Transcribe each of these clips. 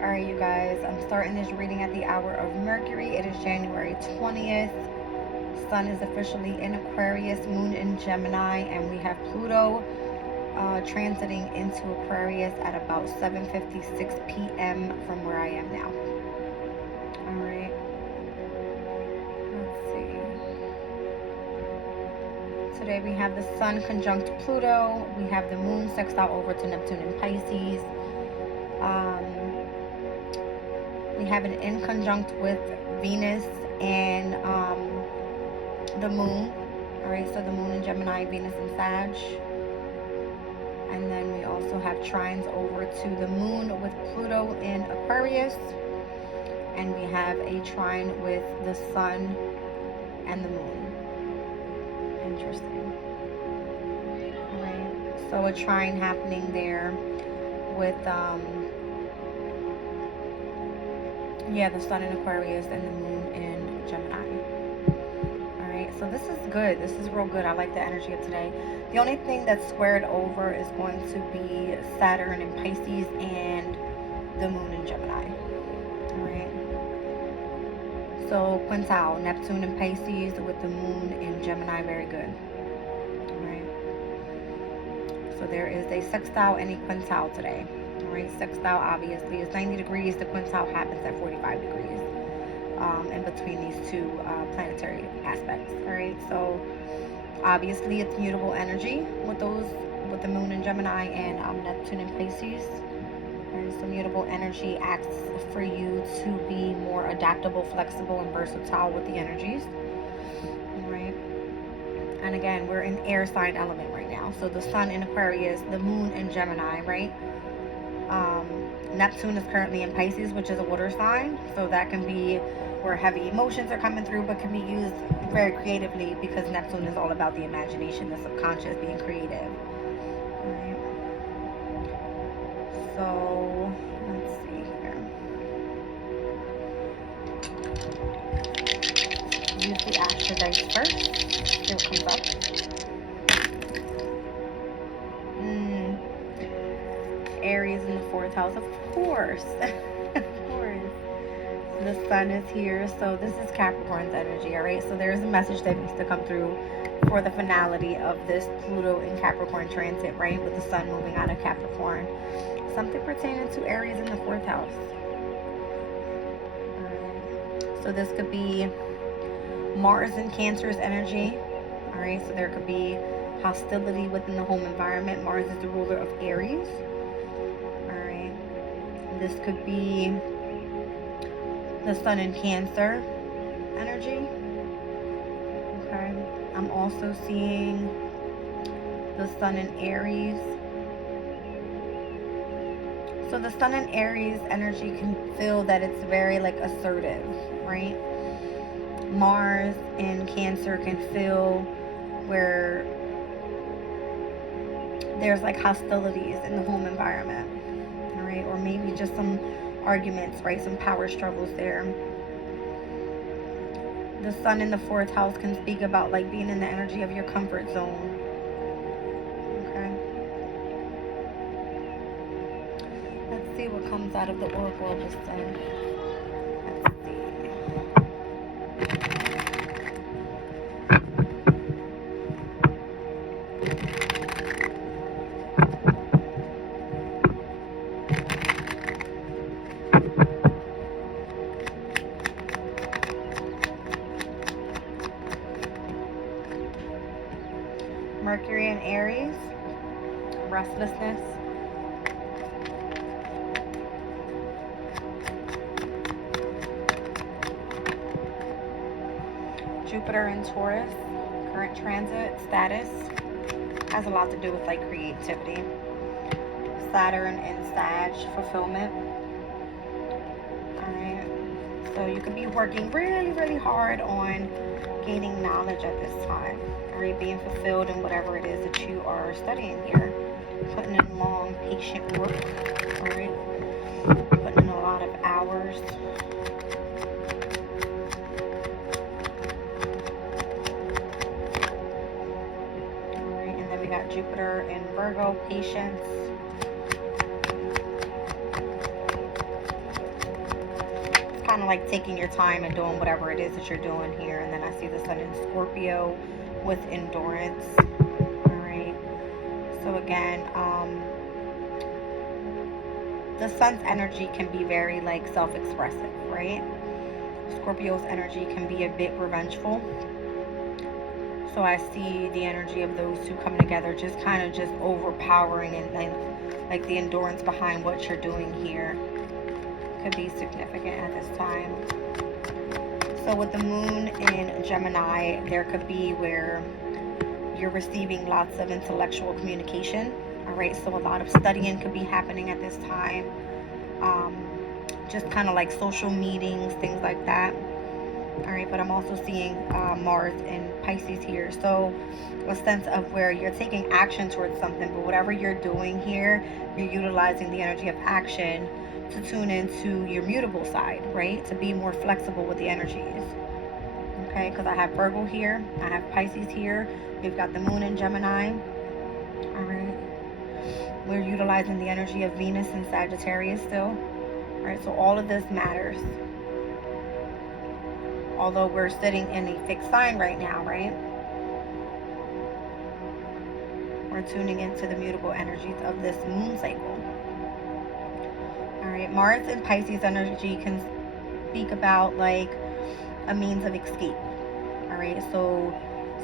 Alright, you guys, I'm starting this reading at the hour of Mercury. It is January 20th. Sun is officially in Aquarius, Moon in Gemini, and we have Pluto transiting into Aquarius at about 7:56 p.m. from where I am now. Alright, let's see. Today we have the Sun conjunct Pluto. We have the Moon sextile over to Neptune in Pisces. We have it in conjunct with Venus and the Moon. Alright, so the Moon in Gemini, Venus in Sag. And then we also have trines over to the Moon with Pluto in Aquarius. And we have a trine with the Sun and the Moon. Interesting. Alright, so a trine happening there with the Sun in Aquarius and the Moon in Gemini. Alright, so this is good. This is real good. I like the energy of today. The only thing that's squared over is going to be Saturn in Pisces and the Moon in Gemini. Alright. So quintile, Neptune in Pisces with the Moon in Gemini. Very good. Alright. So there is a sextile and a quintile today. Alright, sextile obviously is 90 degrees. The quintile happens at 45 degrees in between these two planetary aspects. Alright, so obviously it's mutable energy with the Moon in Gemini and Neptune in Pisces. And so mutable energy acts for you to be more adaptable, flexible, and versatile with the energies. Alright. And again, we're in air sign element right now. So the Sun in Aquarius, the Moon in Gemini, right? Neptune is currently in Pisces, which is a water sign. So that can be where heavy emotions are coming through, but can be used very creatively because Neptune is all about the imagination, the subconscious, being creative. Alright. So, let's see here. Use the Astro Dice first. See what comes up. Aries in the 4th house, of course. Of course. The Sun is here, so this is Capricorn's energy, alright? So there's a message that needs to come through for the finality of this Pluto in Capricorn transit, right? With the Sun moving out of Capricorn. Something pertaining to Aries in the 4th house. So this could be Mars in Cancer's energy, alright? So there could be hostility within the home environment. Mars is the ruler of Aries. This could be the Sun in Cancer energy. Okay. I'm also seeing the Sun in Aries. So the Sun in Aries energy can feel that it's very like assertive, right? Mars in Cancer can feel where there's like hostilities in the home environment. Or maybe just some arguments, right? Some power struggles there. The Sun in the 4th house can speak about like being in the energy of your comfort zone. Okay. Let's see what comes out of the Oracle of the Sun. Let's see. Mercury in Aries, restlessness. Jupiter in Taurus, current transit status, has a lot to do with like creativity. Saturn in Sag, fulfillment. Alright, so you could be working really, really hard on gaining knowledge at this time. Alright, being fulfilled in whatever it is that you are studying here. Putting in long, patient work. Alright, putting in a lot of hours. Alright, and then we got Jupiter in Virgo, patience. kind of like taking your time and doing whatever it is that you're doing here. And then I see the sun in Scorpio with endurance. All right. So again, the sun's energy can be very like self-expressive, right? Scorpio's energy can be a bit revengeful. So I see the energy of those two coming together, just kind of just overpowering, and like the endurance behind what you're doing here could be significant at this time. So with the moon in Gemini, there could be where you're receiving lots of intellectual communication. All right, so a lot of studying could be happening at this time. Just kind of like social meetings, things like that. All right, but I'm also seeing Mars in Pisces here. So a sense of where you're taking action towards something, but whatever you're doing here, you're utilizing the energy of action to tune into your mutable side, right? To be more flexible with the energies. Okay, because I have Virgo here, I have Pisces here, we've got the moon in Gemini. All right, we're utilizing the energy of Venus and Sagittarius still. All right, so all of this matters. Although we're sitting in a fixed sign right now, right? We're tuning into the mutable energies of this moon cycle. All right, Mars and Pisces energy can speak about like a means of escape. All right, so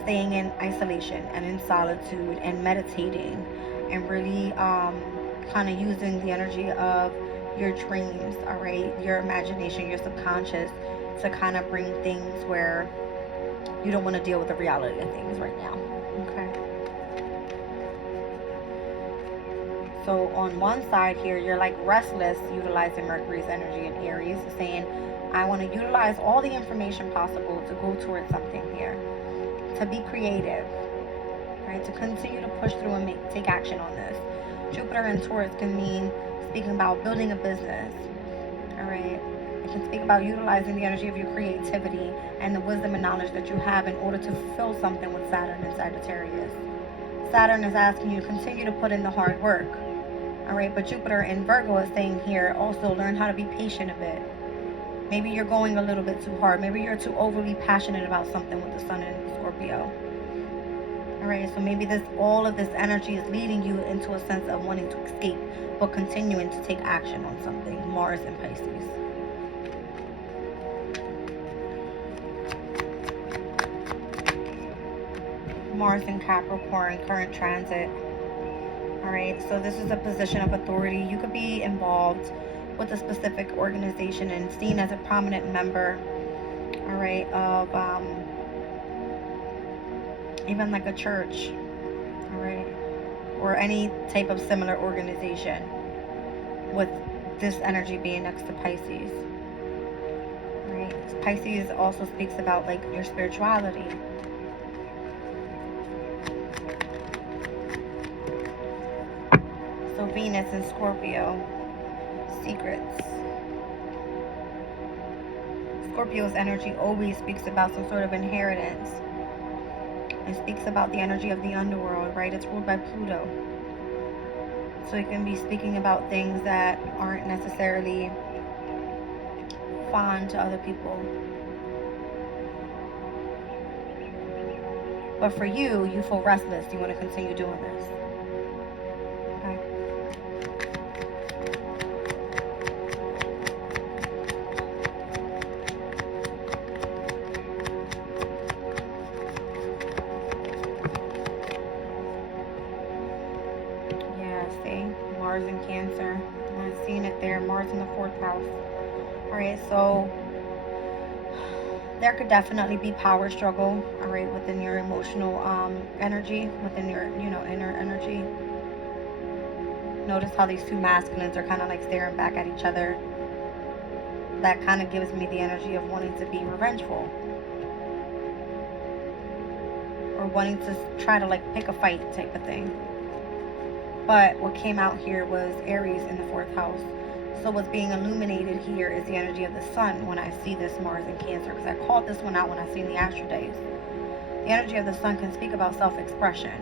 staying in isolation and in solitude and meditating and really kind of using the energy of your dreams, all right, your imagination, your subconscious, to kind of bring things where you don't want to deal with the reality of things right now. Okay. So on one side here, you're like restless, utilizing Mercury's energy in Aries, saying, I want to utilize all the information possible to go towards something here, to be creative, right? To continue to push through and take action on this. Jupiter in Taurus can mean speaking about building a business, all right? It can speak about utilizing the energy of your creativity and the wisdom and knowledge that you have in order to fulfill something with Saturn and Sagittarius. Saturn is asking you to continue to put in the hard work, all right? But Jupiter in Virgo is saying here, also learn how to be patient a bit. Maybe you're going a little bit too hard. Maybe you're too overly passionate about something with the sun in Scorpio. All right, so maybe all of this energy is leading you into a sense of wanting to escape, but continuing to take action on something. Mars and Pisces. Mars in Capricorn, current transit. All right, so this is a position of authority. You could be involved with a specific organization and seen as a prominent member, all right, of even like a church, all right, or any type of similar organization, with this energy being next to Pisces. Right? Pisces also speaks about like your spirituality. So Venus in Scorpio, secrets. Scorpio's energy always speaks about some sort of inheritance. It speaks about the energy of the underworld, right? It's ruled by Pluto. So it can be speaking about things that aren't necessarily fun to other people. But for you, you feel restless. You want to continue doing this. Okay. Mars in Cancer. I've seen it there. Mars in the 4th house. Alright, so there could definitely be power struggle, alright, within your emotional energy, within your, inner energy. Notice how these two masculines are kind of like staring back at each other. That kind of gives me the energy of wanting to be revengeful. Or wanting to try to like pick a fight type of thing. But what came out here was Aries in the 4th house. So what's being illuminated here is the energy of the sun when I see this Mars in Cancer. Because I called this one out when I seen the astro days. The energy of the sun can speak about self-expression.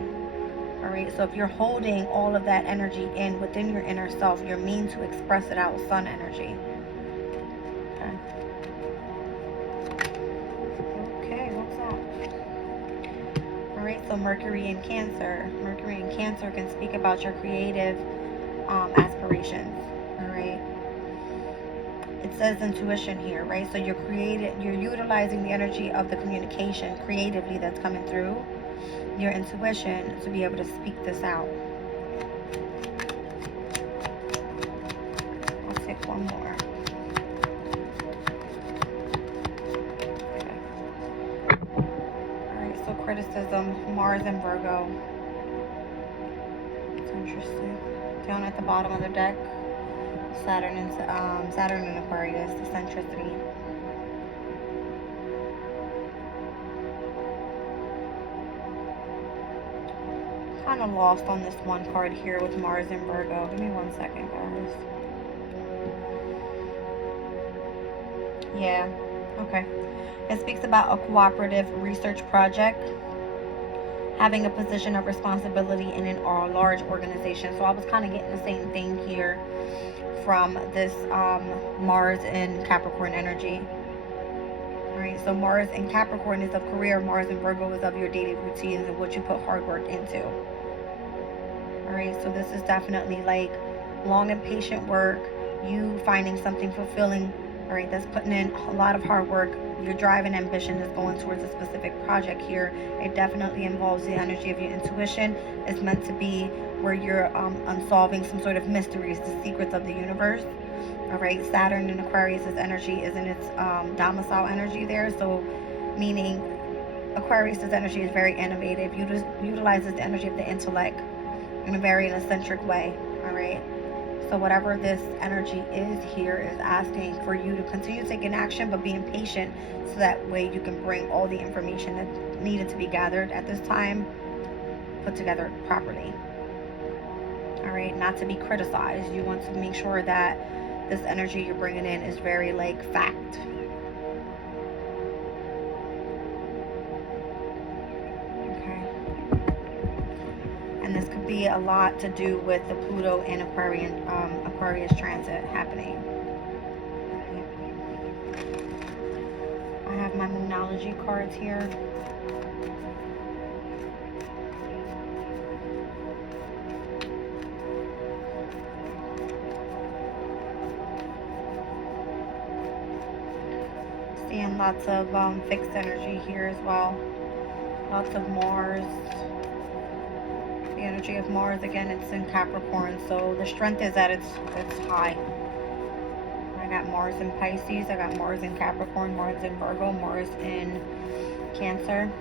Alright, so if you're holding all of that energy in within your inner self, you're mean to express it out, sun energy. Okay. Alright, so Mercury in Cancer. Mercury in Cancer can speak about your creative aspirations. Alright. It says intuition here, right? So you're utilizing the energy of the communication creatively that's coming through your intuition to be able to speak this out. I'll take one more. Okay. Alright, so criticism, Mars and Virgo. It's interesting. Down at the bottom of the deck, Saturn and Aquarius, eccentricity. Kind of lost on this one card here with Mars and Virgo. Give me 1 second, guys. Yeah, okay. It speaks about a cooperative research project, having a position of responsibility in a large organization. So I was kind of getting the same thing here from this Mars and Capricorn energy. Right, so Mars and Capricorn is of career, Mars and Virgo is of your daily routines and what you put hard work into. Alright, so this is definitely like long and patient work, you finding something fulfilling, alright, that's putting in a lot of hard work. Your drive and ambition is going towards a specific project here. It definitely involves the energy of your intuition. It's meant to be where you're unsolving some sort of mysteries, the secrets of the universe. Alright, Saturn in Aquarius's energy is in its domicile energy there, so meaning Aquarius's energy is very innovative, utilizes the energy of the intellect in a very eccentric way. Alright, so whatever this energy is here is asking for you to continue taking action, but being patient, so that way you can bring all the information that needed to be gathered at this time put together properly. Alright, not to be criticized. You want to make sure that this energy you're bringing in is very like fact. Okay. And this could be a lot to do with the Pluto and Aquarius transit happening. I have my Moonology cards here. Seeing lots of fixed energy here as well. Lots of Mars. The energy of Mars, again, it's in Capricorn, so the strength is at its high. I got Mars in Pisces, I got Mars in Capricorn, Mars in Virgo, Mars in Cancer.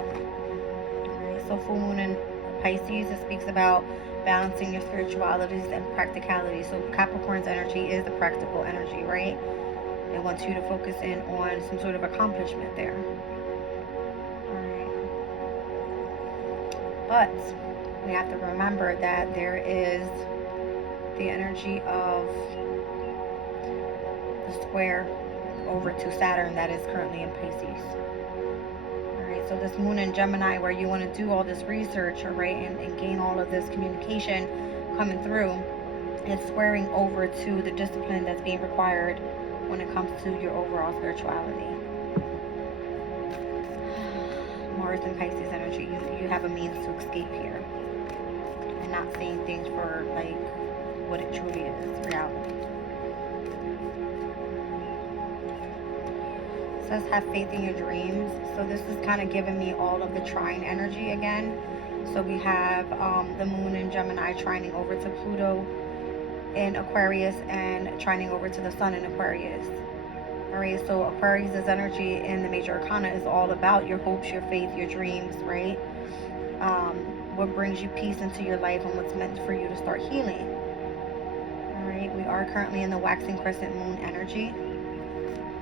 Alright, so full moon in Pisces, it speaks about balancing your spiritualities and practicality. So Capricorn's energy is the practical energy, right? It wants you to focus in on some sort of accomplishment there. Alright. But we have to remember that there is the energy of the square over to Saturn that is currently in Pisces. Alright, so this moon in Gemini, where you want to do all this research, alright, and gain all of this communication coming through, it's squaring over to the discipline that's being required when it comes to your overall spirituality. Mars and Pisces energy, you have a means to escape here and not seeing things for like what it truly is, reality. It says have faith in your dreams. So this is kind of giving me all of the trine energy again. So we have the moon in Gemini trining over to Pluto in Aquarius and trining over to the sun in Aquarius. Alright, so Aquarius' energy in the major arcana is all about your hopes, your faith, your dreams, right? What brings you peace into your life and what's meant for you to start healing. Alright, we are currently in the waxing crescent moon energy.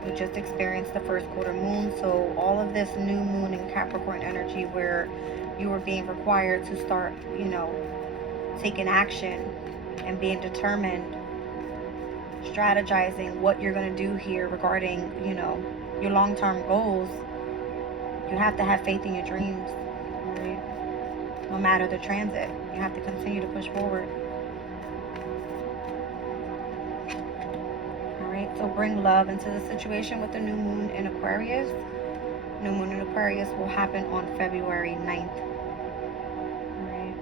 We just experienced the first quarter moon, so all of this new moon in Capricorn energy where you are being required to start, you know, taking action and being determined, strategizing what you're going to do here regarding, you know, your long-term goals. You have to have faith in your dreams, right? No matter the transit, you have to continue to push forward. Alright, so bring love into the situation with the new moon in Aquarius. New moon in Aquarius will happen on February 9th. Right.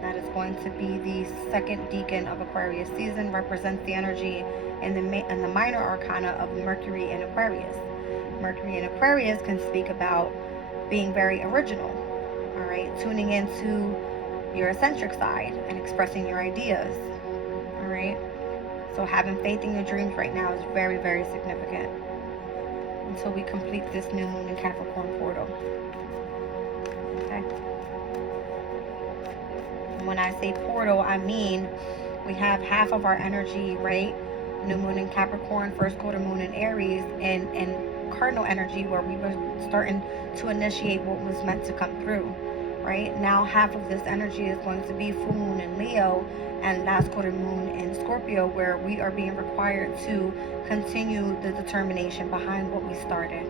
That is going to be the second decan of Aquarius season, represents the energy in the minor arcana of Mercury in Aquarius. Mercury in Aquarius can speak about being very original, all right, tuning into your eccentric side and expressing your ideas, all right. So having faith in your dreams right now is very, very significant until we complete this new moon in Capricorn portal. Okay. And when I say portal, I mean we have half of our energy, right? New moon in Capricorn, first quarter moon in Aries, and cardinal energy, where we were starting to initiate what was meant to come through. Right now, half of this energy is going to be full moon in Leo and last quarter moon in Scorpio, where we are being required to continue the determination behind what we started.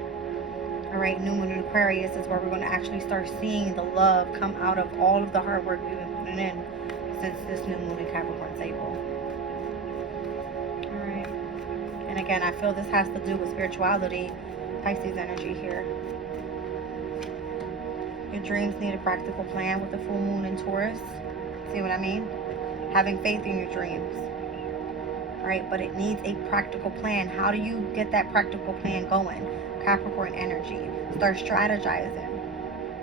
All right, new moon in Aquarius is where we're going to actually start seeing the love come out of all of the hard work we've been putting in since this new moon in Capricorn table. All right, and again, I feel this has to do with spirituality, Pisces energy here. Your dreams need a practical plan with the full moon in Taurus. See what I mean? Having faith in your dreams. All right, but it needs a practical plan. How do you get that practical plan going? Capricorn energy. Start strategizing.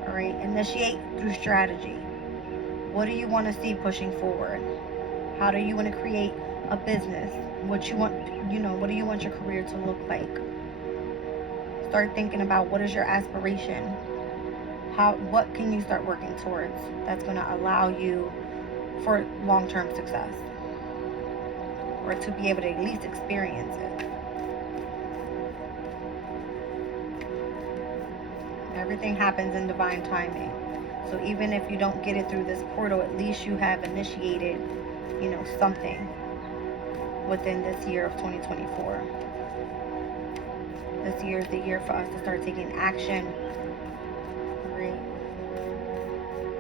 All right, initiate through strategy. What do you want to see pushing forward? How do you want to create a business? What you want, what do you want your career to look like? Start thinking about what is your aspiration. What can you start working towards that's going to allow you for long-term success, or to be able to at least experience it. Everything happens in divine timing. So even if you don't get it through this portal, at least you have initiated, something within this year of 2024. This year is the year for us to start taking action. Right?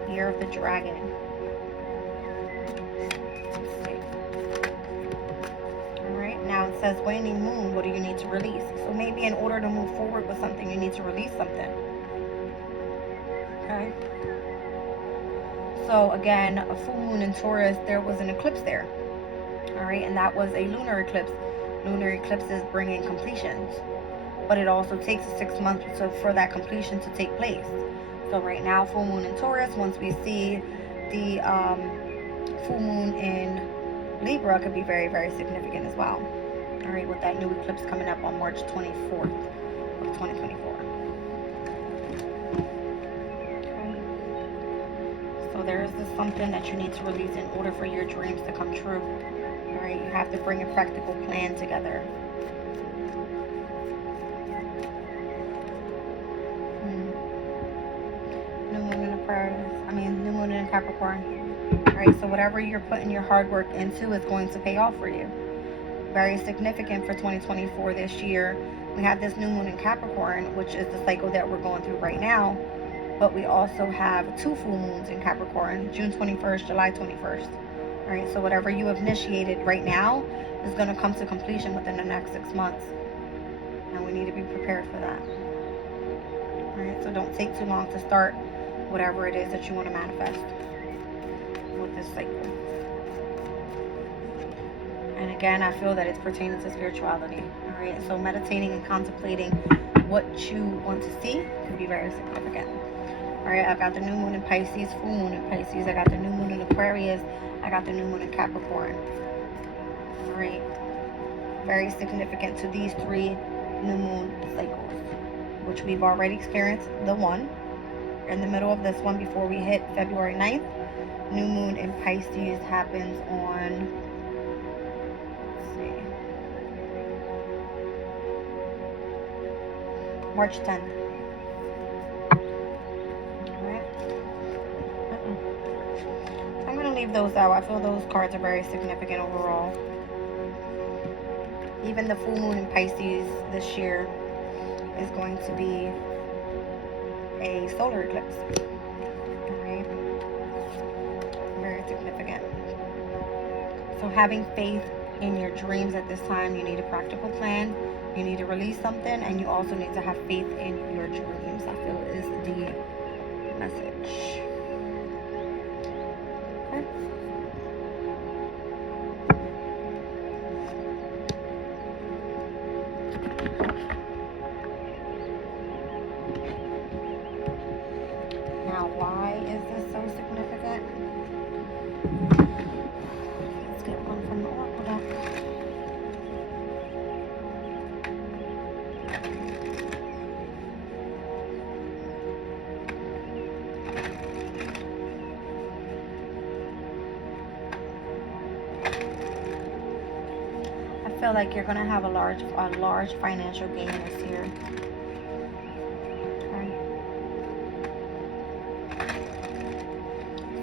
Year of the dragon. Let's see. Alright, now it says waning moon, what do you need to release? So maybe in order to move forward with something, you need to release something. Okay? So again, a full moon in Taurus, there was an eclipse there. Alright, and that was a lunar eclipse. Lunar eclipses bring in completions. But it also takes 6 months for that completion to take place. So right now, full moon in Taurus, once we see the full moon in Libra, could be very, very significant as well. All right, with that new eclipse coming up on March 24th of 2024. Okay. So there is something that you need to release in order for your dreams to come true. All right, you have to bring a practical plan together. New moon in Capricorn. Alright, so whatever you're putting your hard work into is going to pay off for you. Very significant for 2024 this year. We have this new moon in Capricorn, which is the cycle that we're going through right now. But we also have 2 full moons in Capricorn, June 21st, July 21st. Alright, so whatever you have initiated right now is going to come to completion within the next 6 months. And we need to be prepared for that. Alright, so don't take too long to start whatever it is that you want to manifest with this cycle. And again, I feel that it's pertaining to spirituality. All right, so meditating and contemplating what you want to see can be very significant. All right, I got the new moon in Pisces, full moon in Pisces. I got the new moon in Aquarius. I got the new moon in Capricorn. All right, very significant to these 3 new moon cycles, which we've already experienced the one. In the middle of this one, before we hit February 9th, new moon in Pisces happens on, let's see, March 10th. Alright. I'm going to leave those out. I feel those cards are very significant overall. Even the full moon in Pisces this year is going to be a solar eclipse. Alright. Very significant. So having faith in your dreams at this time, you need a practical plan. You need to release something, and you also need to have faith in your dreams, I feel is the message. Okay. Now, why is this so significant? Let's get one from the Oracle deck. I feel like you're going to have a large financial gain this year. Okay.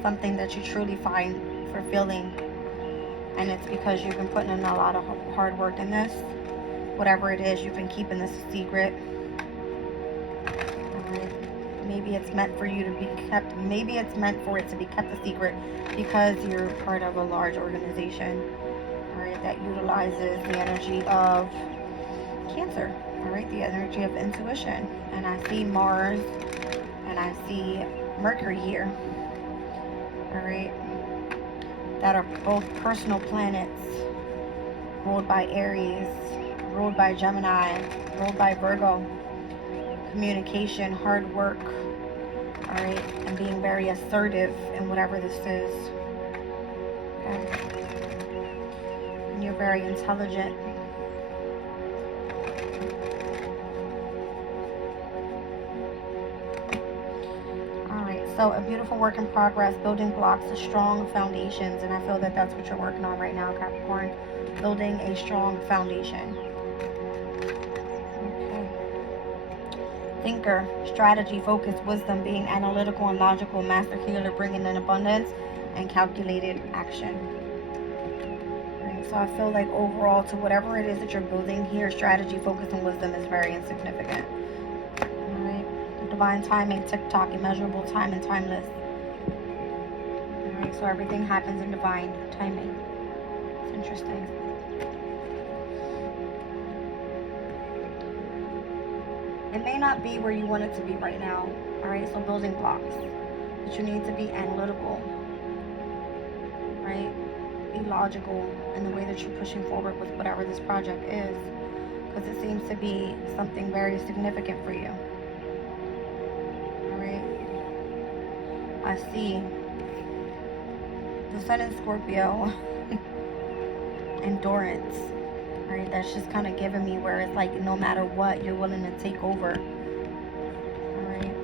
Something that you truly find fulfilling, and it's because you've been putting in a lot of hard work in this. Whatever it is, you've been keeping this a secret. Maybe it's meant for you to be kept. Maybe it's meant for it to be kept a secret because you're part of a large organization, all right, that utilizes the energy of Cancer, all right, the energy of intuition. And I see Mars and I see Mercury here, all right, that are both personal planets, ruled by Aries, ruled by Gemini, ruled by Virgo. Communication, hard work, all right, and being very assertive in whatever this is. Okay. And you're very intelligent. All right, so a beautiful work in progress, building blocks, strong foundations, and I feel that that's what you're working on right now, Capricorn, building a strong foundation. Thinker, strategy, focus, wisdom, being analytical and logical, master healer, bringing in abundance and calculated action. Right, so I feel like overall, to whatever it is that you're building here, strategy, focus, and wisdom is very insignificant. All right, divine timing, tick-tock, immeasurable time, and timeless. All right, so everything happens in divine timing. It's interesting. It may not be where you want it to be right now, all right? So building blocks. But you need to be analytical, right? Be logical in the way that you're pushing forward with whatever this project is, because it seems to be something very significant for you, all right? I see the Sun in Scorpio, endurance. Right, that's just kind of giving me where it's like no matter what, you're willing to take over. All right,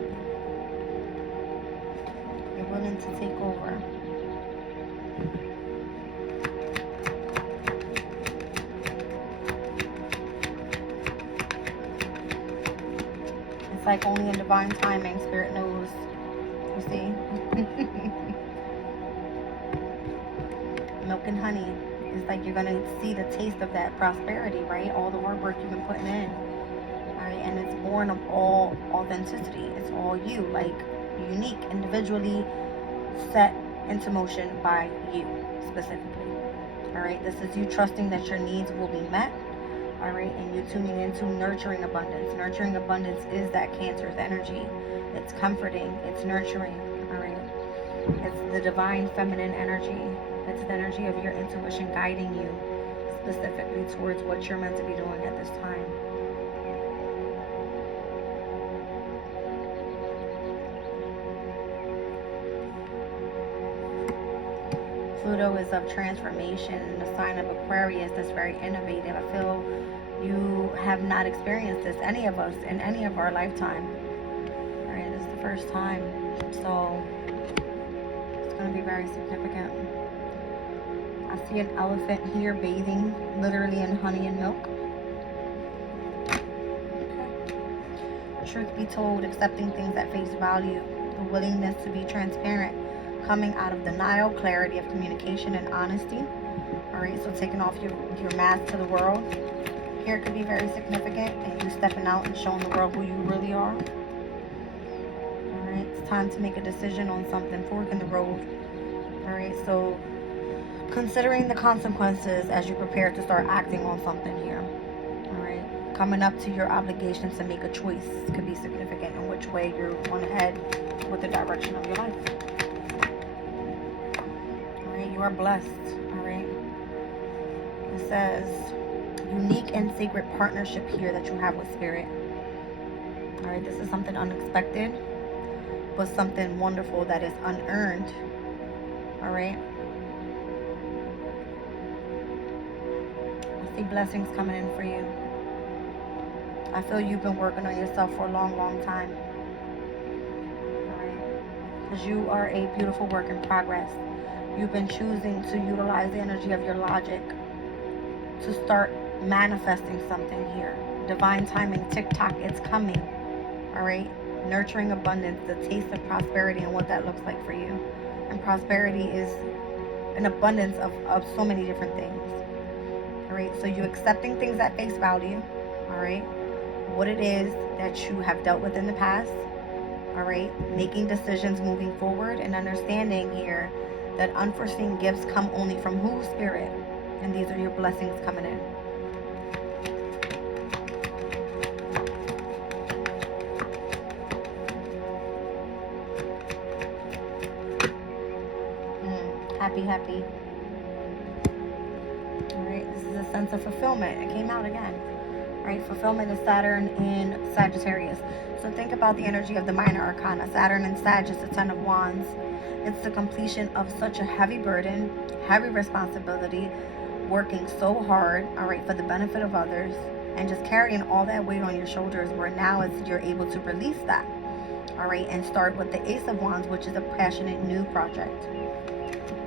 you're willing to take over. It's like only in divine timing, Spirit knows. You see, milk and honey. It's like you're going to see the taste of that prosperity, right? All the hard work you've been putting in, right? And it's born of all authenticity. It's all you, like unique, individually set into motion by you specifically, all right? This is you trusting that your needs will be met, all right? And you tuning into nurturing abundance. Nurturing abundance is that Cancer's energy. It's comforting, it's nurturing, all right? It's the divine feminine energy. It's the energy of your intuition guiding you specifically towards what you're meant to be doing at this time. Pluto is of transformation, and the sign of Aquarius that's very innovative. I feel you have not experienced this, any of us, in any of our lifetime. All right, this is the first time. So it's going to be very significant. I see an elephant here bathing literally in honey and milk. Okay. Truth be told, accepting things at face value, the willingness to be transparent, coming out of denial, clarity of communication and honesty. All right, so taking off your mask to the world. Here it could be very significant, and you stepping out and showing the world who you really are. All right, it's time to make a decision on something, fork in the road. All right, so considering the consequences as you prepare to start acting on something here. All right, coming up to your obligations to make a choice could be significant in which way you want to head with the direction of your life. All right, you are blessed. All right. It says unique and sacred partnership here that you have with spirit. All right, this is something unexpected, but something wonderful that is unearned. All right. I see blessings coming in for you. I feel you've been working on yourself for a long, long time. All right. Because you are a beautiful work in progress. You've been choosing to utilize the energy of your logic to start manifesting something here. Divine timing, TikTok, it's coming. All right. Nurturing abundance, the taste of prosperity and what that looks like for you. And prosperity is an abundance of so many different things. All right. So you're accepting things at face value. All right. What it is that you have dealt with in the past. All right. Making decisions moving forward and understanding here that unforeseen gifts come only from who? Spirit. And these are your blessings coming in. Happy. All right, this is a sense of fulfillment. It came out again. All right, fulfillment is Saturn in Sagittarius. So think about the energy of the minor arcana. Saturn in Sag is the 10 of Wands. It's the completion of such a heavy burden, heavy responsibility, working so hard, all right, for the benefit of others, and just carrying all that weight on your shoulders, where now you're able to release that, all right, and start with the Ace of Wands, which is a passionate new project.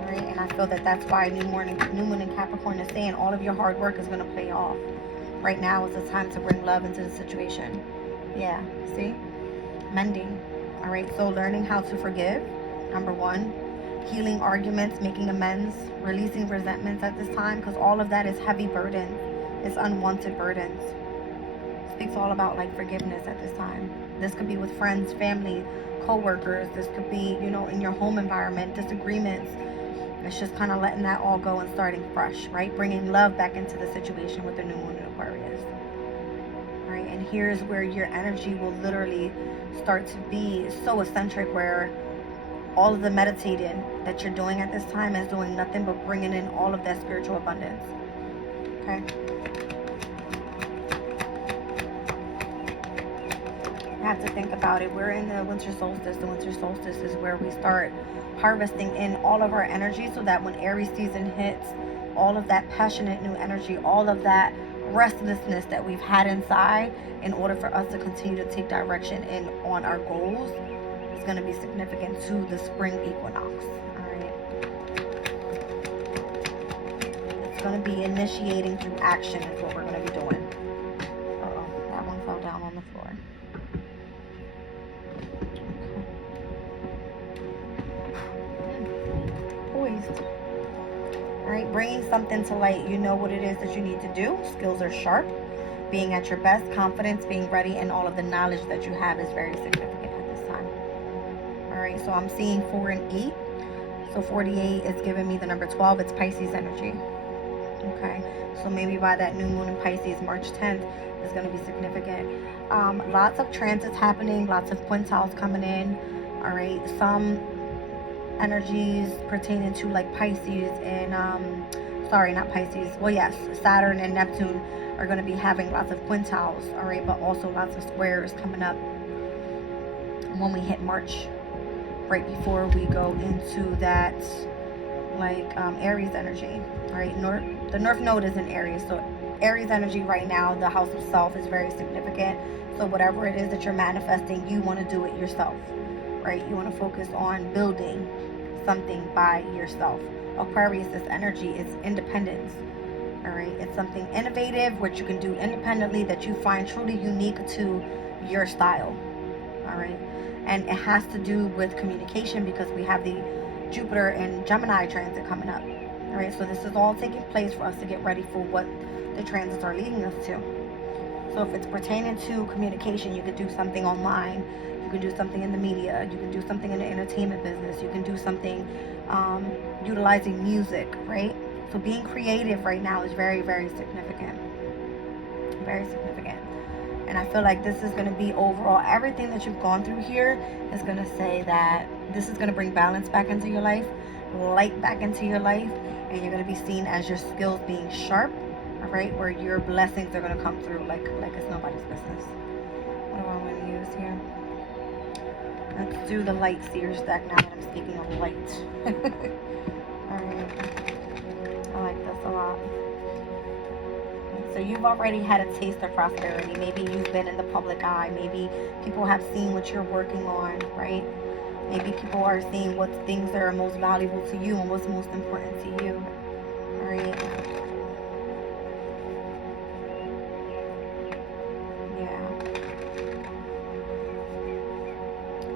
All right, and I feel that that's why new moon in Capricorn is saying all of your hard work is going to pay off. Right now is the time to bring love into the situation. Yeah, see? Mending. All right, so learning how to forgive, number one. Healing arguments, making amends, releasing resentments at this time, because all of that is heavy burden. It's unwanted burdens. It speaks all about like forgiveness at this time. This could be with friends, family, co-workers. This could be, you know, in your home environment, disagreements. It's just kind of letting that all go and starting fresh, right? Bringing love back into the situation with the new moon in Aquarius. All right, and here's where your energy will literally start to be so eccentric, where all of the meditating that you're doing at this time is doing nothing but bringing in all of that spiritual abundance. Okay? You have to think about it. We're in the winter solstice. The winter solstice is where we start harvesting in all of our energy, so that when Aries season hits, all of that passionate new energy, all of that restlessness that we've had inside, in order for us to continue to take direction in on our goals, is going to be significant to the spring equinox. All right, it's going to be initiating through action is what we're going to be doing. That one fell down on the floor. All right, bringing something to light. You know what it is that you need to do. Skills are sharp. Being at your best, confidence, being ready, and all of the knowledge that you have is very significant at this time. All right, so I'm seeing 4 and 8. So 48 is giving me the number 12. It's Pisces energy. Okay, so maybe by that new moon in Pisces, March 10th, is going to be significant. Lots of transits happening, lots of quintiles coming in. All right, some energies pertaining to like Pisces and sorry, not Pisces, well, yes, Saturn and Neptune are going to be having lots of quintiles, all right, but also lots of squares coming up when we hit March, right before we go into that like Aries energy. All right, the North Node is in Aries, so Aries energy right now, the house of self, is very significant. So whatever it is that you're manifesting, you want to do it yourself, right? You want to focus on building something by yourself. Aquarius, this energy is independence. All right, it's something innovative which you can do independently that you find truly unique to your style. All right, and it has to do with communication, because we have the Jupiter and Gemini transit coming up. All right, so this is all taking place for us to get ready for what the transits are leading us to. So if it's pertaining to communication, you could do something online, you can do something in the media, you can do something in the entertainment business, you can do something utilizing music, right? So being creative right now is very, very significant. Very significant. And I feel like this is going to be overall, everything that you've gone through here is going to say that this is going to bring balance back into your life, light back into your life, and you're going to be seen as your skills being sharp, all right, where your blessings are going to come through like it's nobody's business. What do I want to use here? Let's do the light seer stack now that I'm speaking of light. Alright. I like this a lot. So you've already had a taste of prosperity. Maybe you've been in the public eye. Maybe people have seen what you're working on, right? Maybe people are seeing what things that are most valuable to you and what's most important to you. Alright.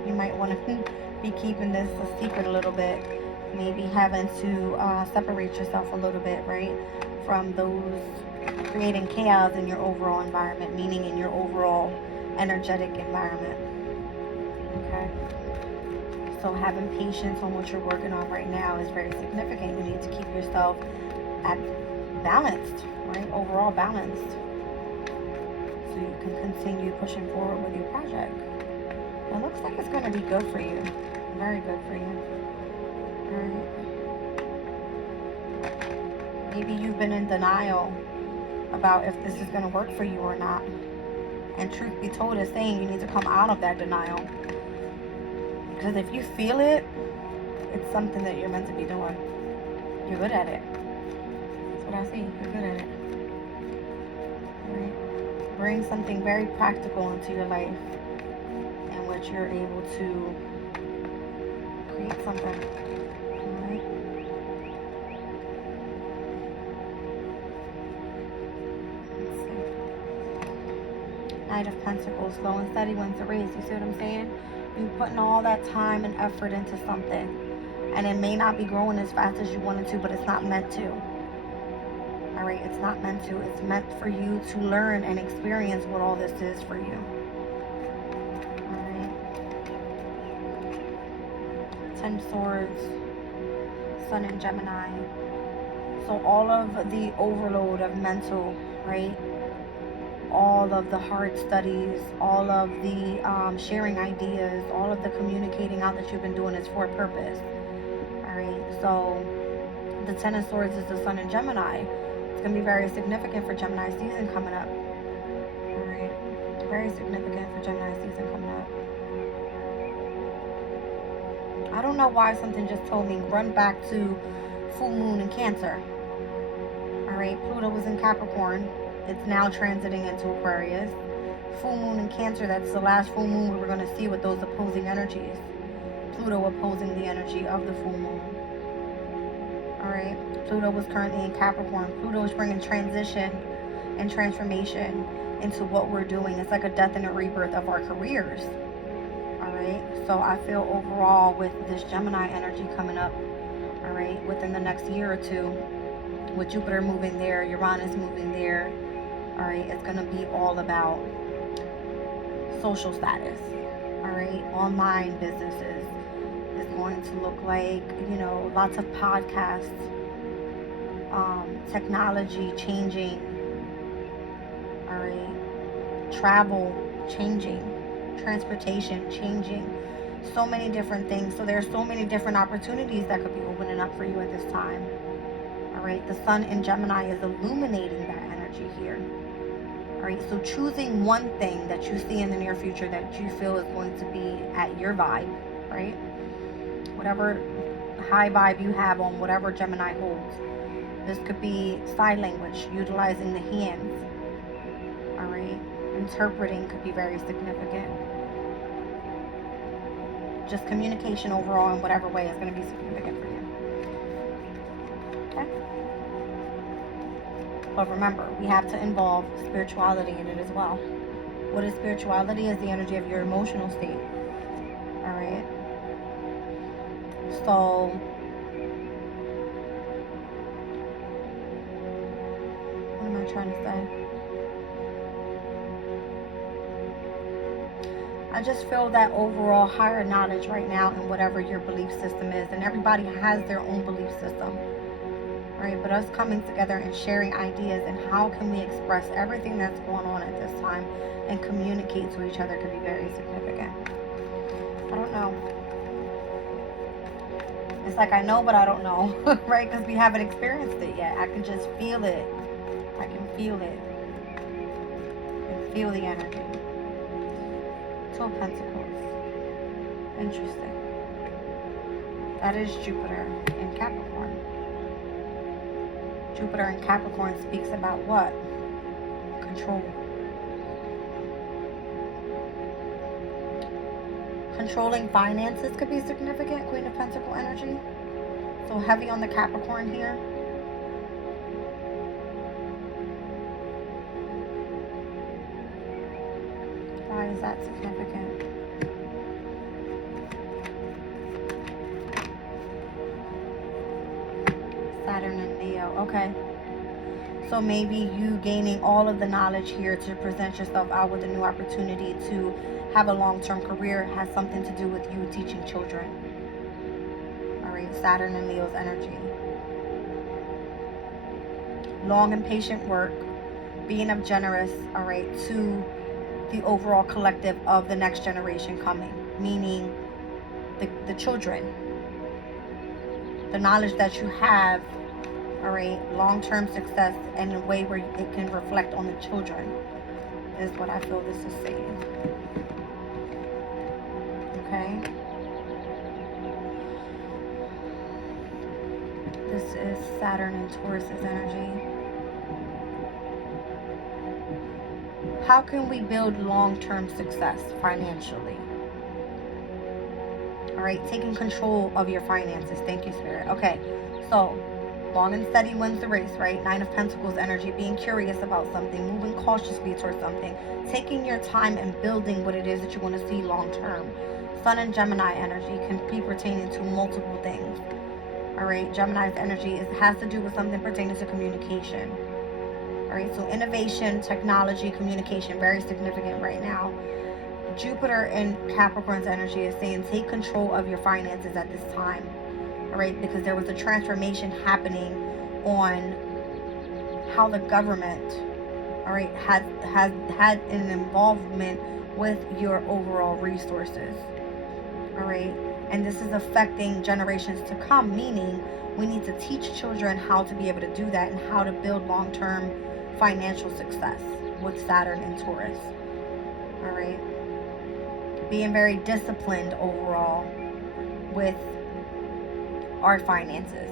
You might want to be keeping this a secret a little bit. Maybe having to separate yourself a little bit, right? From those creating chaos in your overall environment, meaning in your overall energetic environment. Okay? So having patience on what you're working on right now is very significant. You need to keep yourself at balanced, right? Overall balanced. So you can continue pushing forward with your project. It looks like it's going to be good for you. Very good for you. Alright. Maybe you've been in denial about if this is going to work for you or not. And truth be told, is saying you need to come out of that denial. Because if you feel it, it's something that you're meant to be doing. You're good at it. That's what I see. You're good at it. Alright. Bring something very practical into your life, in which you're able to create something. Alright. Let's see. Knight of Pentacles, slow and steady wins the race. You see what I'm saying? You're putting all that time and effort into something, and it may not be growing as fast as you wanted to, but it's not meant to. Alright, it's not meant to. It's meant for you to learn and experience what all this is for you. Alright. 10 Swords, Sun in Gemini. So all of the overload of mental, right? All of the hard studies, all of the sharing ideas, all of the communicating out that you've been doing is for a purpose. Alright, so the 10 of Swords is the Sun in Gemini. It's going to be very significant for Gemini season coming up. Alright, very significant for Gemini season coming up. I don't know why something just told me run back to full moon in Cancer. Alright, Pluto was in Capricorn. It's now transiting into Aquarius. Full moon in Cancer, that's the last full moon we were going to see with those opposing energies. Pluto opposing the energy of the full moon. Alright, Pluto was currently in Capricorn. Pluto is bringing transition and transformation into what we're doing. It's like a death and a rebirth of our careers. Alright, so I feel overall with this Gemini energy coming up, alright, within the next year or two, with Jupiter moving there, Uranus moving there, alright, it's going to be all about social status, alright, online businesses. It's going to look like, you know, lots of podcasts, technology changing, alright, travel changing, transportation changing, so many different things. So there's so many different opportunities that could be opening up for you at this time. Alright, the Sun in Gemini is illuminating that energy here. Alright, so choosing one thing that you see in the near future that you feel is going to be at your vibe, right? Whatever high vibe you have on whatever Gemini holds. This could be sign language, utilizing the hands. Alright, interpreting could be very significant. Just communication overall in whatever way is going to be significant for you. Okay? But remember, we have to involve spirituality in it as well. What is spirituality? Is the energy of your emotional state. Alright? So, what am I trying to say? I just feel that overall higher knowledge right now in whatever your belief system is. And everybody has their own belief system. right? But us coming together and sharing ideas and how can we express everything that's going on at this time and communicate to each other could be very significant. I don't know. It's like I know, but I don't know, right? Because we haven't experienced it yet. I can just feel it. I can feel it. And feel the energy. Two of Pentacles. Interesting. That is Jupiter in Capricorn. Jupiter in Capricorn speaks about what? Control. Controlling finances could be significant, Queen of Pentacle energy. So heavy on the Capricorn here. Why is that significant? Saturn and Leo. Okay. So maybe you gaining all of the knowledge here to present yourself out with a new opportunity to have a long-term career has something to do with you teaching children. All right, Saturn and Leo's energy. Long and patient work, being of generous, all right, to the overall collective of the next generation coming, meaning the children. The knowledge that you have, all right, long-term success in a way where it can reflect on the children is what I feel this is saying. Okay. This is Saturn and Taurus's energy. How can we build long-term success financially? All right, taking control of your finances. Thank you, Spirit. Okay, so long and steady wins the race, right? Nine of Pentacles energy, being curious about something, moving cautiously towards something, taking your time and building what it is that you want to see long term. Sun and Gemini energy can be pertaining to multiple things. All right, Gemini's energy has to do with something pertaining to communication. All right, so innovation, technology, communication, very significant right now. Jupiter in Capricorn's energy is saying take control of your finances at this time. All right, because there was a transformation happening on how the government, all right, had an involvement with your overall resources. All right, and this is affecting generations to come, meaning we need to teach children how to be able to do that and how to build long-term financial success with Saturn and Taurus. All right, being very disciplined overall with our finances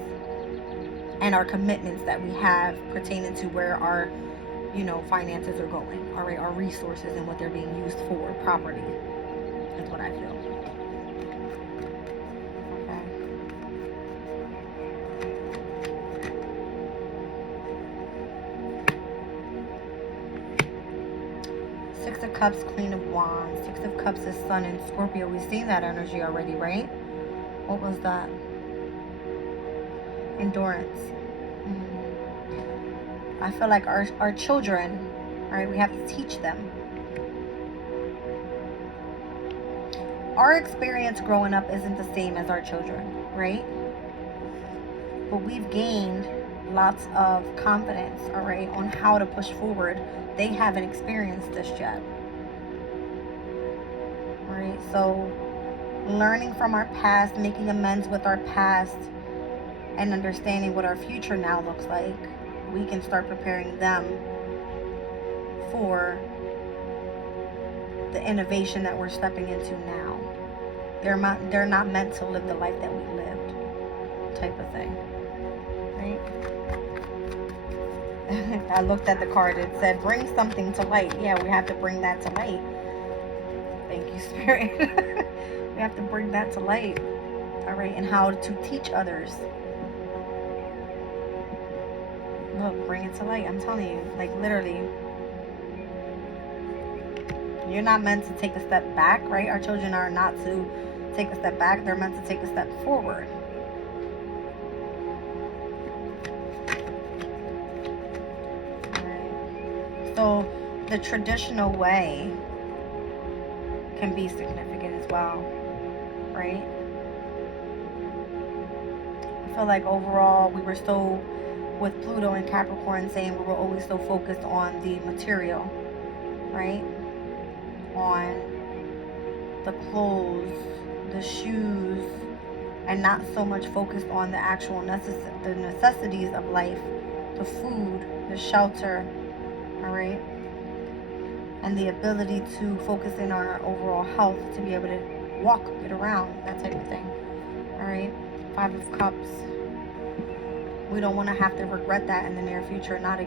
and our commitments that we have pertaining to where our, finances are going. All right, our resources and what they're being used for properly is what I feel. Six of Cups, Queen of Wands. Six of Cups is Sun in Scorpio. We've seen that energy already, right? What was that? Endurance. I feel like our children, all right, we have to teach them. Our experience growing up isn't the same as our children, right? But we've gained lots of confidence, all right, on how to push forward. They haven't experienced this yet. All right, so learning from our past, making amends with our past, and understanding what our future now looks like, we can start preparing them for the innovation that we're stepping into now. They're not meant to live the life that we lived, type of thing, right? I looked at the card. It said, bring something to light. Yeah, we have to bring that to light. Thank you, Spirit. We have to bring that to light. All right, and how to teach others. Look, bring it to light. I'm telling you, like literally. You're not meant to take a step back, right? Our children are not to take a step back. They're meant to take a step forward. So the traditional way can be significant as well, right? I feel like overall we were so with Pluto and Capricorn saying we were always so focused on the material, right? On the clothes, the shoes, and not so much focused on the actual the necessities of life, the food, the shelter, all right? And the ability to focus in on our overall health, to be able to walk, get around, that type of thing, all right? 5 of Cups. We don't want to have to regret that in the near future, not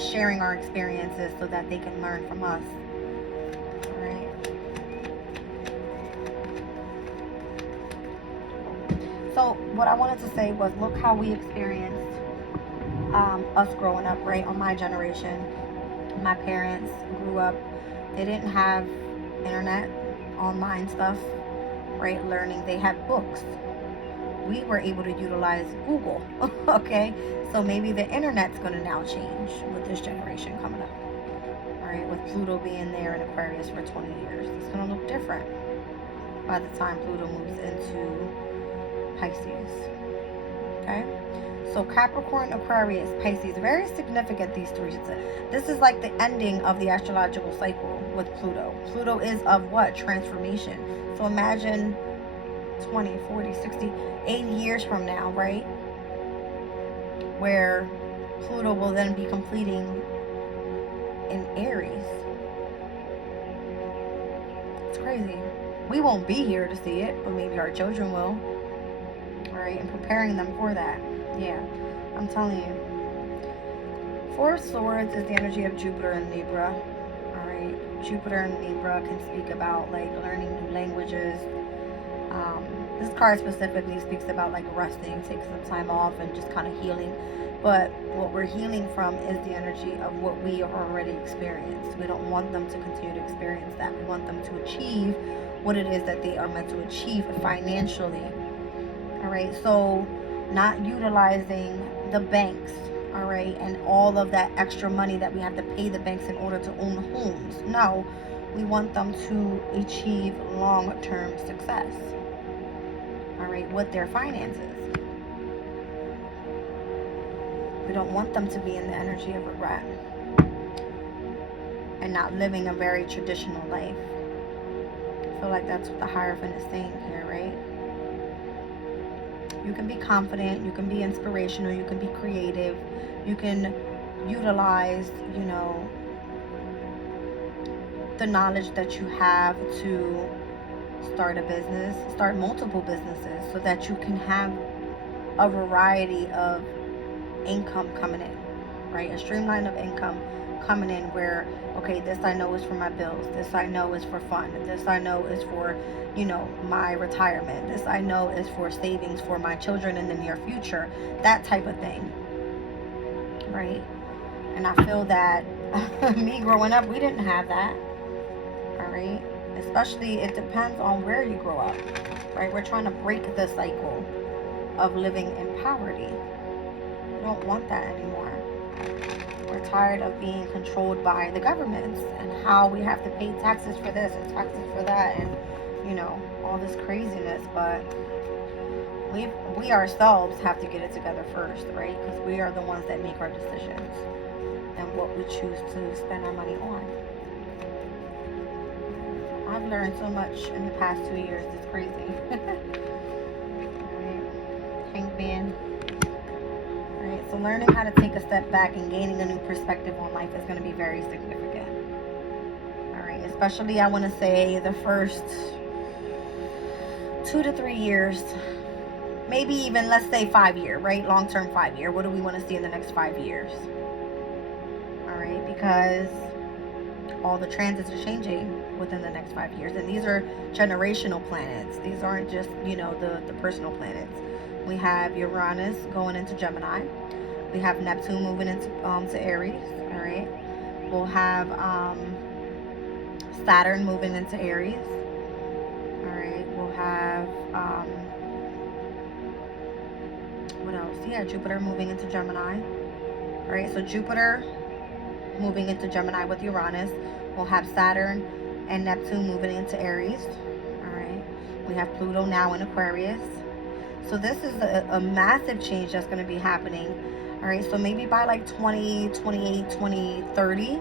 sharing our experiences so that they can learn from us. All right. So what I wanted to say was, look how we experienced us growing up, right? On my generation, my parents grew up, they didn't have internet, online stuff, right? Learning, they had books. We were able to utilize Google. Okay, so maybe the internet's going to now change with this generation coming up. All right, with Pluto being there in Aquarius for 20 years, it's going to look different by the time Pluto moves into Pisces. Okay, so Capricorn, Aquarius, Pisces, very significant, these three. This is like the ending of the astrological cycle with Pluto. Pluto is of what? Transformation. So imagine 20, 40, 60, 80 years from now, right? Where Pluto will then be completing in Aries. It's crazy. We won't be here to see it, but maybe our children will. All right, and preparing them for that. Yeah, I'm telling you. 4 of Swords is the energy of Jupiter and Libra. All right, Jupiter and Libra can speak about like learning new languages. This card specifically speaks about like resting, taking some time off, and just kind of healing. But what we're healing from is the energy of what we have already experienced. We don't want them to continue to experience that. We want them to achieve what it is that they are meant to achieve financially. All right, so not utilizing the banks, all right, and all of that extra money that we have to pay the banks in order to own homes. No, we want them to achieve long-term success, all right, with their finances. We don't want them to be in the energy of regret and not living a very traditional life. I feel like that's what the Hierophant is saying here, right? You can be confident, you can be inspirational, you can be creative, you can utilize, you know, the knowledge that you have to start a business, start multiple businesses, so that you can have a variety of income coming in, right? A streamline of income coming in where, okay, this I know is for my bills, this I know is for fun, this I know is for, you know, my retirement, this I know is for savings for my children in the near future, that type of thing, right? And I feel that me growing up, we didn't have that, all right? Especially, it depends on where you grow up, right? We're trying to break the cycle of living in poverty. We don't want that anymore. We're tired of being controlled by the governments and how we have to pay taxes for this and taxes for that, and, you know, all this craziness. But we ourselves have to get it together first, right? Because we are the ones that make our decisions and what we choose to spend our money on. I've learned so much in the past 2 years. It's crazy. Alright. Hangman. Alright, so learning how to take a step back and gaining a new perspective on life is going to be very significant. Alright, especially I want to say the first 2 to 3 years. Maybe even, let's say 5 year, right? Long-term 5 year. What do we want to see in the next 5 years? Alright, because all the transits are changing within the next 5 years, and these are generational planets. These aren't just, you know, the personal planets. We have Uranus going into Gemini. We have Neptune moving into to Aries. All right, we'll have Saturn moving into Aries. All right, we'll have what else? Yeah, Jupiter moving into Gemini. All right, so Jupiter moving into Gemini with Uranus. We'll have Saturn and Neptune moving into Aries. All right. We have Pluto now in Aquarius. So this is a massive change that's going to be happening. All right, so maybe by like 2028, 2030,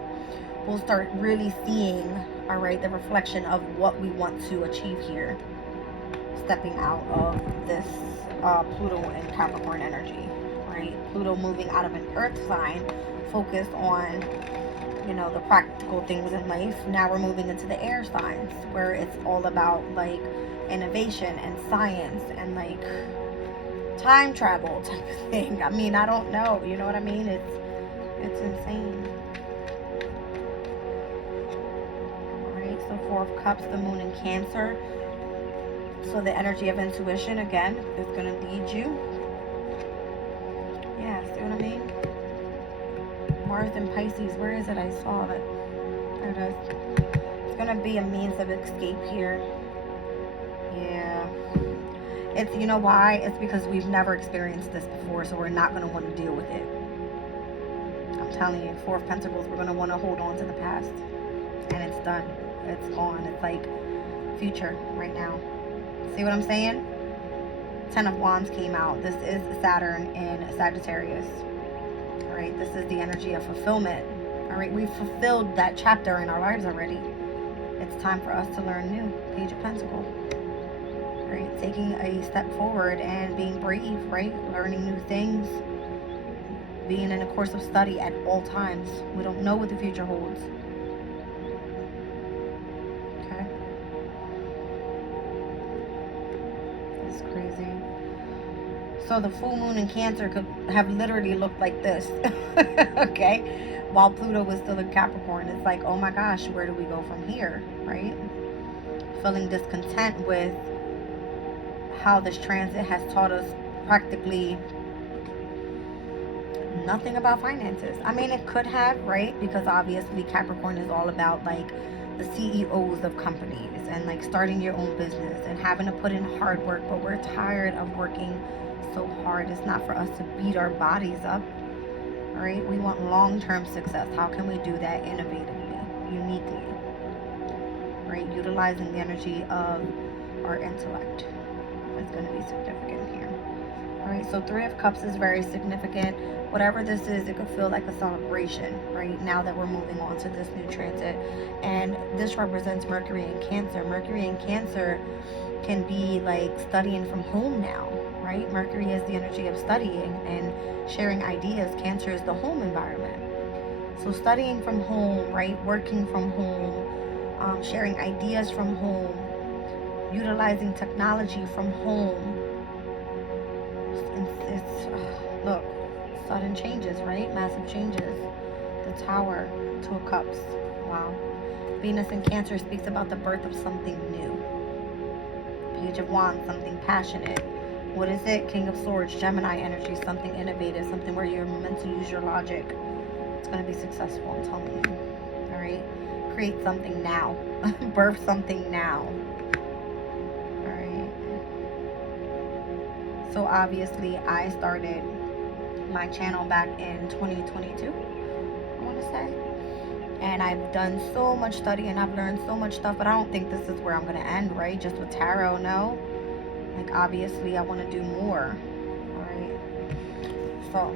we'll start really seeing, all right, the reflection of what we want to achieve here, stepping out of this Pluto and Capricorn energy, right? Pluto moving out of an earth sign, focused on, you know, the practical things in life. Now we're moving into the air signs, where it's all about like innovation and science and like time travel type of thing. I mean, I don't know, you know what I mean? It's insane. Alright, so Four of Cups, the moon in Cancer. So the energy of intuition, again, is going to lead you. Yeah, see what I mean? Mars in Pisces, where is it? I saw it. There it is. It's going to be a means of escape here. Yeah. It's, you know why? It's because we've never experienced this before, so we're not going to want to deal with it. I'm telling you, Four of Pentacles, we're going to want to hold on to the past. And it's done. It's gone. It's like future right now. See what I'm saying? Ten of Wands came out. This is Saturn in Sagittarius. All right, this is the energy of fulfillment. All right, we've fulfilled that chapter in our lives already. It's time for us to learn new. Page of Pentacles. Right, taking a step forward and being brave, right? Learning new things. Being in a course of study at all times. We don't know what the future holds. Okay. That's crazy. So the full moon in Cancer could have literally looked like this. Okay. While Pluto was still in Capricorn. It's like, oh my gosh, where do we go from here? Right? Feeling discontent with how this transit has taught us practically nothing about finances. I mean, it could have, right? Because obviously Capricorn is all about like the CEOs of companies and like starting your own business and having to put in hard work, but we're tired of working so hard. It's not for us to beat our bodies up. All right, we want long-term success. How can we do that innovatively, uniquely, right? Utilizing the energy of our intellect. It's going to be significant here. All right, so Three of Cups is very significant. Whatever this is, it could feel like a celebration, right? Now that we're moving on to this new transit. And this represents Mercury in Cancer. Mercury in Cancer can be like studying from home now, right? Mercury is the energy of studying and sharing ideas. Cancer is the home environment. So studying from home, right? Working from home, sharing ideas from home, utilizing technology from home. It's look, sudden changes, right? Massive changes. The Tower, Two of Cups. Wow. Venus in Cancer speaks about the birth of something new. Page of Wands, something passionate. What is it? King of Swords, Gemini energy, something innovative, something where you're meant to use your logic. It's going to be successful, I'm telling you. All right? Create something now. Birth something now. So obviously I started my channel back in 2022, I want to say. And I've done so much study and I've learned so much stuff, but I don't think this is where I'm going to end, right? Just with tarot, no. Like obviously I want to do more, alright? So,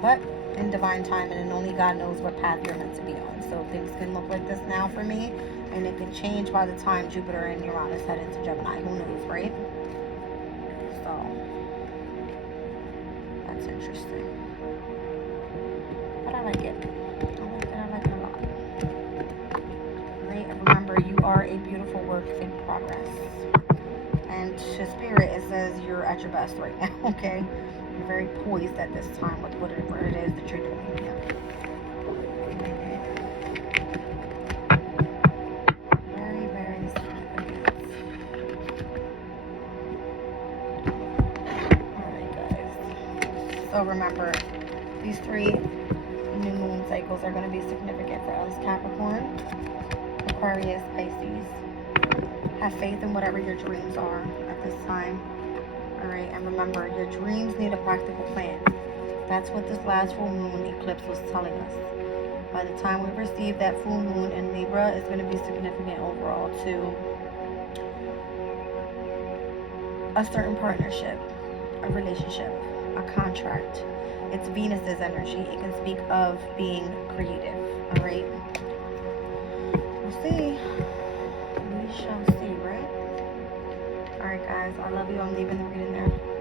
but in divine time and only God knows what path you're meant to be on. So things can look like this now for me and it can change by the time Jupiter and Uranus head into Gemini. Who knows, right? That's interesting. But I like it. I like it a lot. Right? And remember, you are a beautiful work in progress. And to Spirit, it says you're at your best right now, okay? You're very poised at this time with whatever it is that you're doing. Yeah. Very, very significant. So remember, these 3 new moon cycles are going to be significant for us. Capricorn, Aquarius, Pisces. Have faith in whatever your dreams are at this time. Alright, and remember, your dreams need a practical plan. That's what this last full moon eclipse was telling us. By the time we receive that full moon in Libra, it's going to be significant overall to a certain partnership, a relationship, a contract, It's Venus's energy. It can speak of being creative. All right. We'll see. We shall see, right? All right, guys. I love you. I'm leaving the reading there.